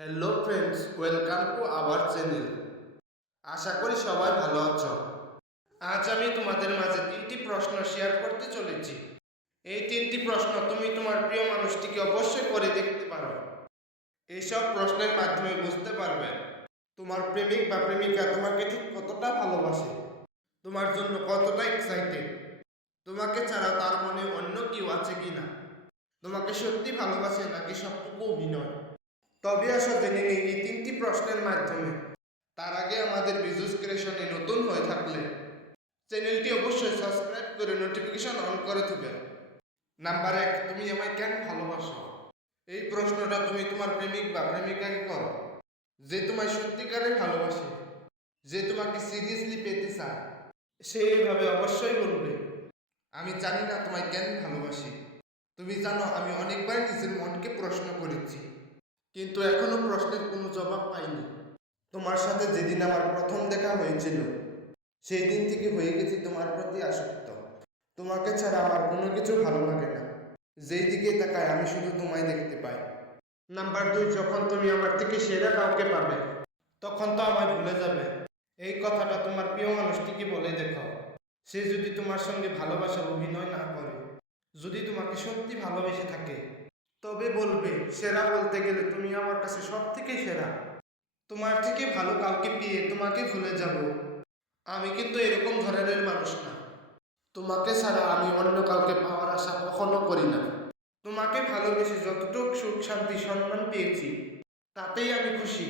Hello friends, welcome to our channel. আশা করি সবাই ভালো আছো। আজ আমি তোমাদের মাঝে 3টি প্রশ্ন শেয়ার করতে চলেছি। এই 3টি প্রশ্ন তুমি তোমার প্রিয় মানুষটিকে অবশ্যই করে দেখতে পারো। এইসব প্রশ্নের মাধ্যমে বুঝতে পারবে তোমার প্রেমিক বা প্রেমিকা তোমাকে ঠিক কতটা ভালোবাসে, তোমার জন্য কতটা এক্সাইটেড, তোমাকে ছাড়া তার মনে অন্য কেউ আছে কিনা, তোমাকে সত্যি ভালোবাসে নাকি সবটুকু অভিনয়। তবে আসো জেনে নিই এই 3টি প্রশ্নের মাধ্যমে। তার আগে আমাদের ভিজুস ক্রিয়েশনে নতুন হয়ে থাকলে চ্যানেলটি অবশ্যই সাবস্ক্রাইব করে নোটিফিকেশন অন করে দিবেন। নাম্বার 1, তুমি আমায় কেন ভালোবাসো? এই প্রশ্নটা তুমি তোমার প্রেমিক বা প্রেমিকাকে করো, যে তোমায় সত্যিকারে ভালোবাসে, যে তোমাকে সিরিয়াসলি পেতে চায়। সে এইভাবে অবশ্যই বলবে, আমি জানি না তোমায় কেন ভালোবাসি। তুমি জানো, আমি অনেকবার নিজের মনকে প্রশ্ন করেছি, কিন্তু এখনো প্রশ্নের কোনো জবাব পাইনি। তোমার সাথে যেদিন আমার প্রথম দেখা হয়েছিল, সেই দিন থেকে হয়ে গেছি তোমার প্রতি আসক্ত। তোমাকে ছাড়া আমার কোনো কিছু ভালো লাগে না। যেই দিকে তাকাই আমি শুধু তোমায় দেখতে পাই। নাম্বার 2, যখন তুমি আমার থেকে সেরা কাউকে পাবে, তখন তো আমায় ভুলে যাবে। এই কথাটা তোমার প্রিয় মানুষটিকে বলে দেখো। সে যদি তোমার সঙ্গে ভালোবাসার অভিনয় না করে, যদি তোমাকে সত্যি ভালোবেসে থাকে, তবে বলবে, সেরা বলতে গেলে তুমি আমার কাছে সব থেকে সেরা। তোমার থেকে ভালো কাউকে পেয়ে তোমাকে ভুলে যাব। আমি কিন্তু এরকম ধরনের মানুষ না। তোমাকে ছাড়া আমি অন্য কাউকে পাওয়ার আশা কখনো করি না। তোমাকে ভালোবেসে যতটুকু সুখ শান্তি সম্মান পেয়েছি, তাতেই আমি খুশি।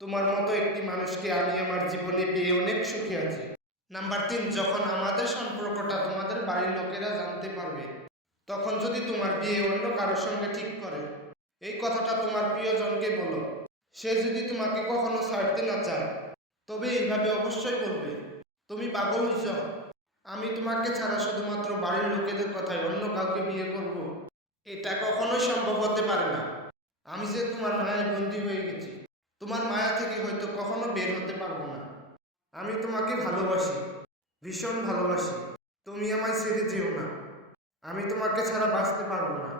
তোমার মতো একটি মানুষকে আমি আমার জীবনে পেয়ে অনেক সুখী আছি। নাম্বার 3, যখন আমাদের সম্পর্কটা তোমাদের বাড়ির লোকেরা জানতে পারবে, তখন যদি তোমার বিয়ে অন্য কারোর সঙ্গে ঠিক করে, এই কথাটা তোমার প্রিয়জনকে বলো। সে যদি তোমাকে কখনো ছাড়তে না চায়, তবে এইভাবে অবশ্যই বলবে, তুমি পাগল হইছ? আমি তোমাকে ছাড়া শুধুমাত্র বাড়ির লোকেদের কথায় অন্য কাউকে বিয়ে করব, এটা কখনোই সম্ভব হতে পারে না। আমি যে তোমার মায়ায় বন্দী হয়ে গেছি, তোমার মায়া থেকে হয়তো কখনো বের হতে পারবো না। আমি তোমাকে ভালোবাসি, ভীষণ ভালোবাসি। তুমি আমায় ছেড়ে যেও না। আমি তোমাকে ছাড়া বাঁচতে পারবো না।